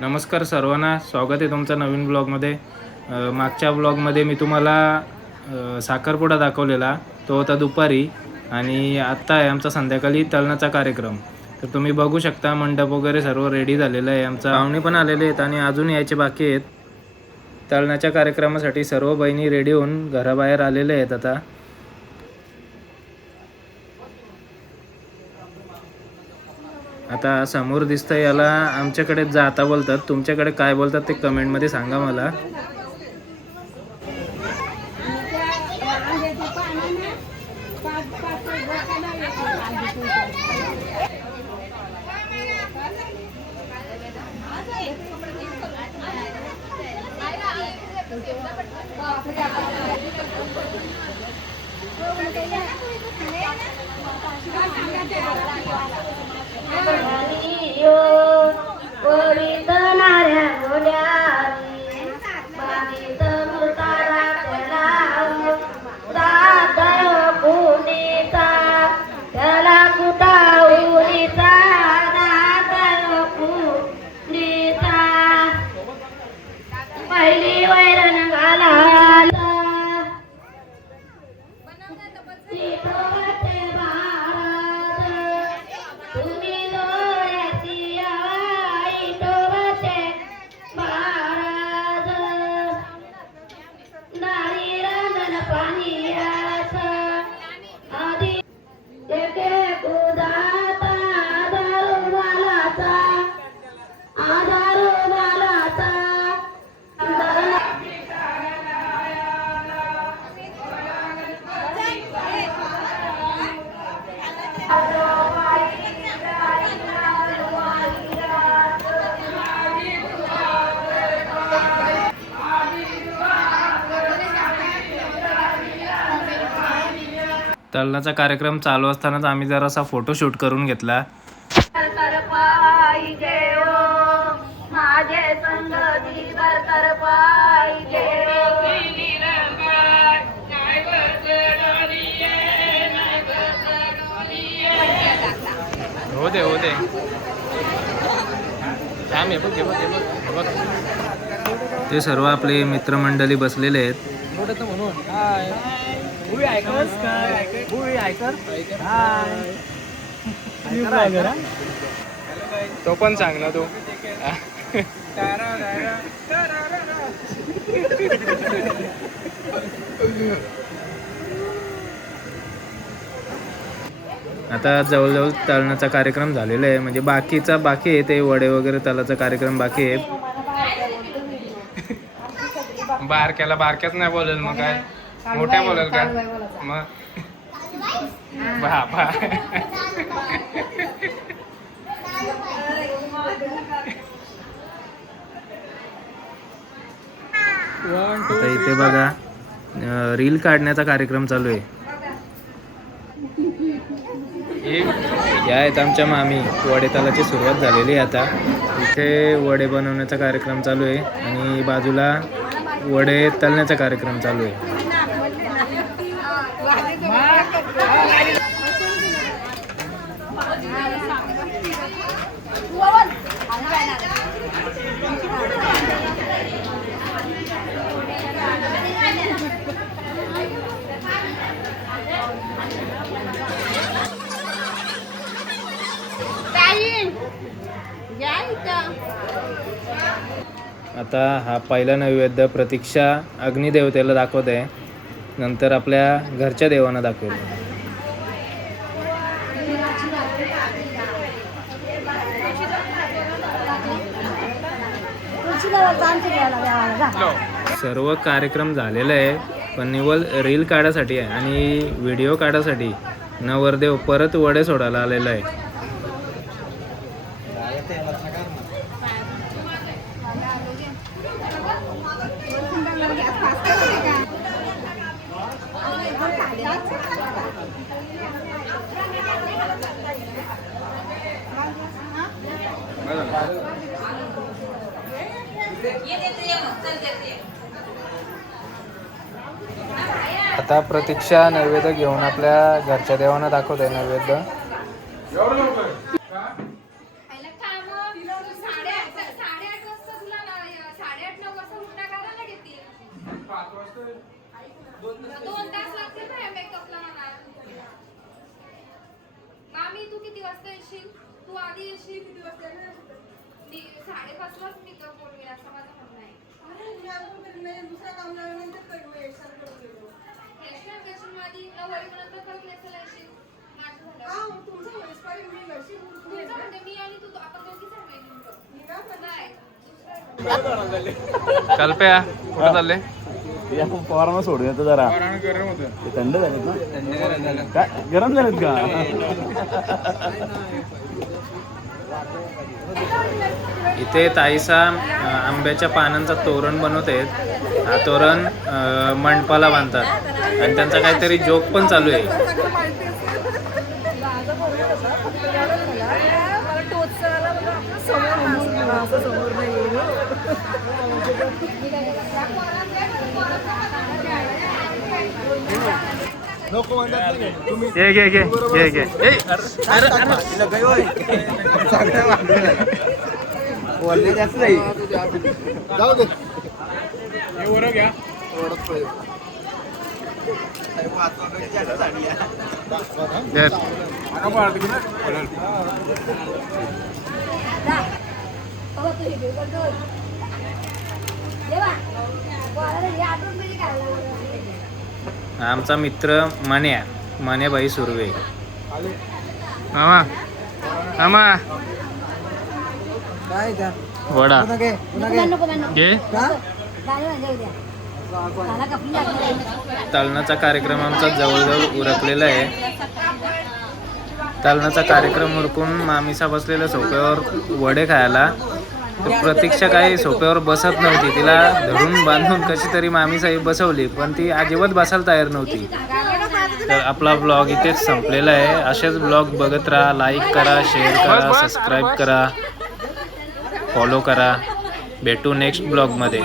नमस्कार सर्वांना, स्वागत आहे तुमचं नवीन ब्लॉगमध्ये. मागच्या ब्लॉगमध्ये मी तुम्हाला साखरपुडा दाखवलेला, तो होता दुपारी. आणि आत्ता आहे आमचा संध्याकाळी तळणाचा कार्यक्रम. तर तुम्ही बघू शकता मंडप वगैरे सर्व रेडी झालेलं आहे. आमचा पाहुणे पण आलेले आहेत आणि अजून यायचे बाकी आहेत. तळणाच्या कार्यक्रमासाठी सर्व बहिणी रेडी होऊन घराबाहेर आलेले आहेत. आता समोर दिसतं याला आमच्याकडे जाता बोलतात. तुमच्याकडे काय बोलतात ते कमेंटमध्ये सांगा मला. तळणाचा कार्यक्रम चालू असतानाच आम्ही जरासा फोटोशूट करून घेतला. होते ते सर्व आपले मित्रमंडळी बसलेले आहेत. तो पण सांग ना तू. आता जवळजवळ तळणाचा कार्यक्रम झालेला आहे. म्हणजे बाकी आहे ते वडे वगैरे तळाचा कार्यक्रम बाकी आहे. बारक्याच नाही बोलेल मग काय मोठ्या बोलेल का मग. बाबा आता इथे बघा रील काढण्याचा कार्यक्रम चालू आहे. या आहेत आमच्या मामी. वडे तळाची सुरुवात झालेली आहे. आता इथे वडे बनवण्याचा कार्यक्रम चालू आहे आणि बाजूला वडे तळण्याचा कार्यक्रम चालू आहे. आता हा पहिला नैवेद्य प्रतीक्षा अग्निदेवतेला दाखवत आहे. नंतर आपल्या घरच्या देवांना दाखवेल. सर्व कार्यक्रम झालेला आहे पण निवळ रील काढायसाठी आहे आणि व्हिडिओ काढायसाठी नवरदेव परत वडे सोडायला आलेला आहे. आता प्रतीक्षा नैवेद्य घेऊन आपल्या घरच्या देवांना दाखवते नैवेद्य. 2 तास लागतील ना मेकअपला मला. मामी तू किती वाजता येशील? तू आधी येशील किती वाजता? मी 5:30 वाजता मेकअप करूया असं माझं म्हणणं आहे. दुसरा काम नंतर करू एक्शन मध्ये नवरी नंतर करू येशील माझं झालं. तुमचं म्हणजे मी आणि तू आपण दोघीच आहे. कल्प्या कुठं चालले? फवारांना सोडून येतो जरा. ते थंड झालेत ना? काय गरम झालेत का? इथे ताईसा आंब्याच्या पानांचा तोरण बनवत आहेत. हा तोरण मंडपाला बांधतात आणि त्यांचा काहीतरी जोक पण चालू आहे. घे घे घे घे घे. बोलले जास्त नाही. जाऊ दे. आमचा मित्र मान्याबाई सुर्वे. मामा मामा वडा घे. तळणाचा कार्यक्रम आमचा जवळजवळ उरकलेला आहे. तळणाचा कार्यक्रम उरकून मामीसा बसलेल्या सोफ्यावर वडे खायला. तर प्रतीक्षा काही सोफ्यावर बसत नव्हती. तिला धरून बांधून कशी तरी मामीसाहेब बसवली पण ती अजिबात बसायला तयार नव्हती. तर आपला ब्लॉग इथेच संपलेला आहे. असेच ब्लॉग बघत राहा. लाईक करा, शेअर करा, सबस्क्राईब करा, फॉलो करा. भेटू नेक्स्ट ब्लॉगमध्ये.